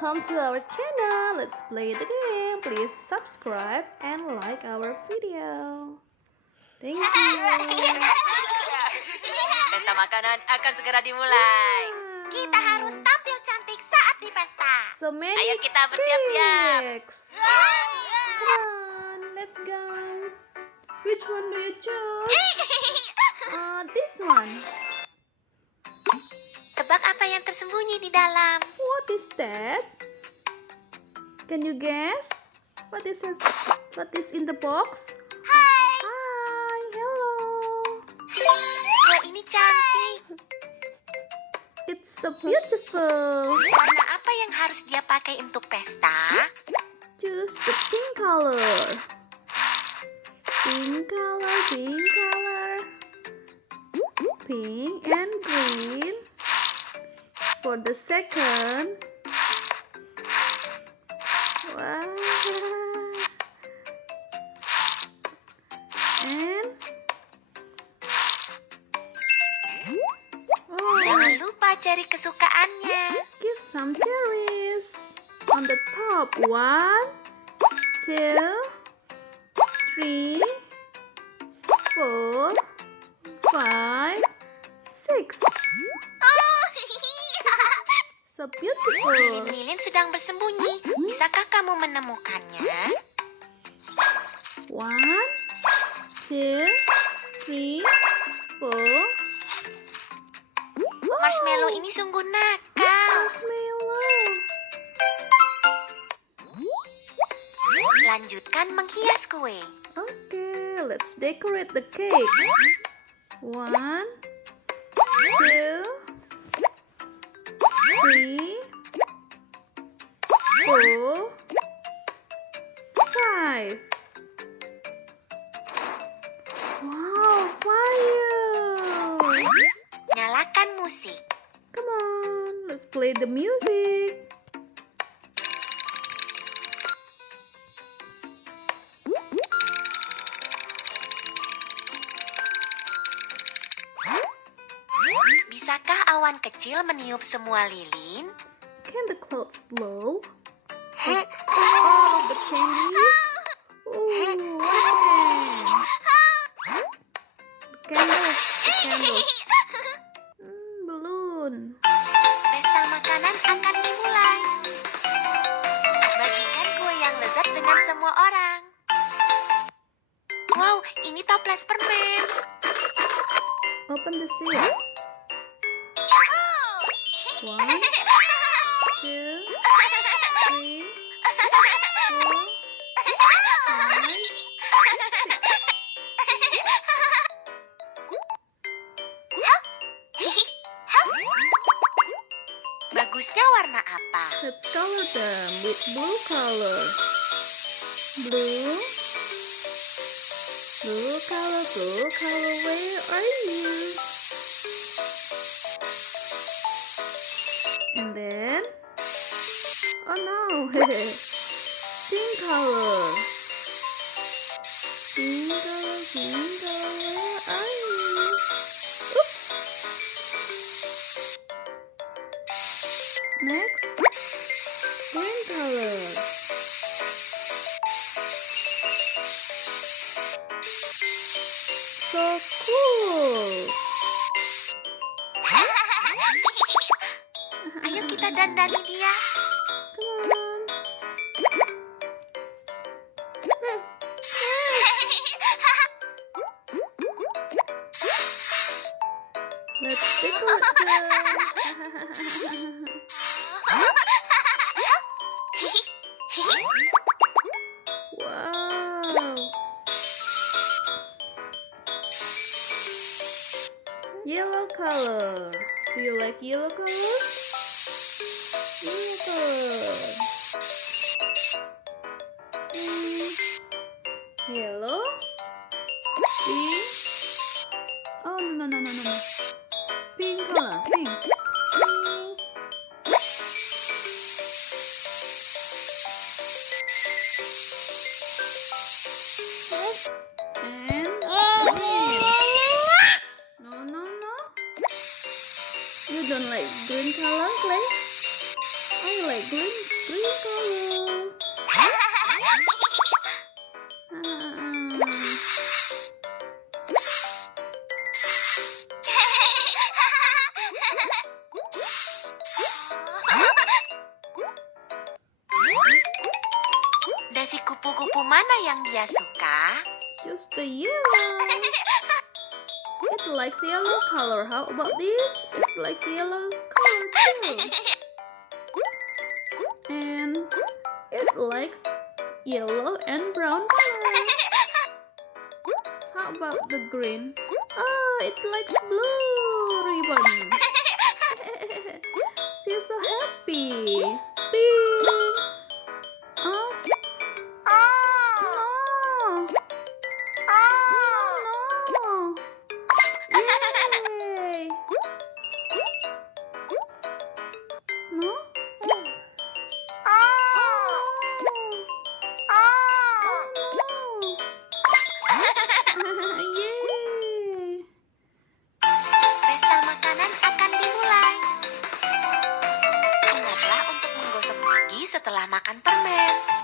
welcome to our channel. Let's play the game. Please subscribe and like our video. Thank you. Pesta makanan akan segera dimulai. Kita harus tampil cantik saat di pesta. So many Ayo kita bersiap-siap. cakes. Come on, let's go. Which one do you choose? This one. Tebak apa yang tersembunyi di dalam? What is that? Can you guess? What is in the box? Hai, Hi, hello. kue ini cantik. It's so beautiful. Warna apa yang harus dia pakai untuk pesta? Choose the pink color. Pink color, pink color. Pink and green. For the second. Wow. And Jangan lupa cari kesukaannya. give some cherries on the top. 1, 2, 3, 4, 5, 6. So beautiful. Lilin sedang bersembunyi. Bisakah kamu menemukannya? 1, 2, 3, 4. Marshmallow ini sungguh nakal. Marshmallow. Lanjutkan menghias kue. Okay, let's decorate the cake. 1, 2, 3, 4, 5. Wow, fire! Nyalakan musik. Come on, let's play the music. Bisakah awan kecil meniup semua lilin? Can the clouds blow? All of the candies? Ooh, what's that? The candles. Balloon. Pesta makanan akan dimulai. Bagikan kue yang lezat dengan semua orang. Wow, ini toples permen. Open the seal. 1, 2, 3, 4, 5, 6. Bagusnya warna apa? Let's color them with blue color. Blue. Blue color, where are you? And then, oh no, pink color. Pink color, where are you? Oops. Next, green color. So cool. Ayo kita dandani dia. Come on. Let's decorate them. Wow. Yellow color. Do you like yellow color? Yellow color. Yellow. Pink. Oh no. Pink color. Pink. And green. No. You don't like green color, Clay? I like green green color. Dasi kupu-kupu mana yang dia suka? Just the yellow. It likes yellow color. How about this? It likes yellow color too. And it likes yellow and brown color. How about the green? Oh, it likes blue ribbon. She's so happy. Pink. Oh, no. No. Yay. No? Yeay. Pesta makanan akan dimulai. Ingatlah untuk menggosok gigi setelah makan permen.